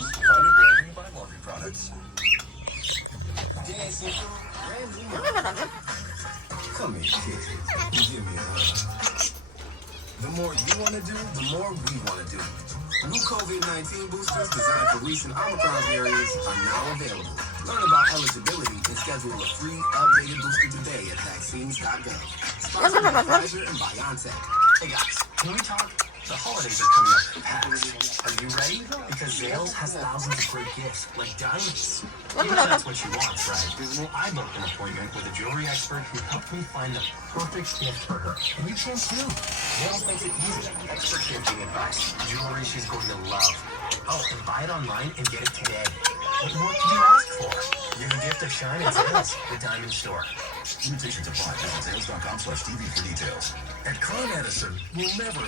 Find it wherever you buy laundry products. Come here, kid. Give me a hug. The more you want to do, the more we want to do. New COVID-19 boosters designed for recent Omicron variants are now available. Learn about eligibility and schedule a free updated booster today at vaccines.gov. Sponsored by Pfizer and BioNTech. Hey guys, can we talk? The holidays are coming up fast. Are you ready? Because Zales has thousands of great gifts, like diamonds. Even if that's what she wants, right? Well, I booked an appointment with a jewelry expert who helped me find the perfect gift for her. And you can too. Zales makes it easy. Expert gifting advice. Jewelry she's going to love. Oh, and buy it online and get it today. What more could you ask for? Give a gift a shine at Zales, the diamond store. Limitations apply. Visit Zales.com/TV for details. At Con Edison, we'll never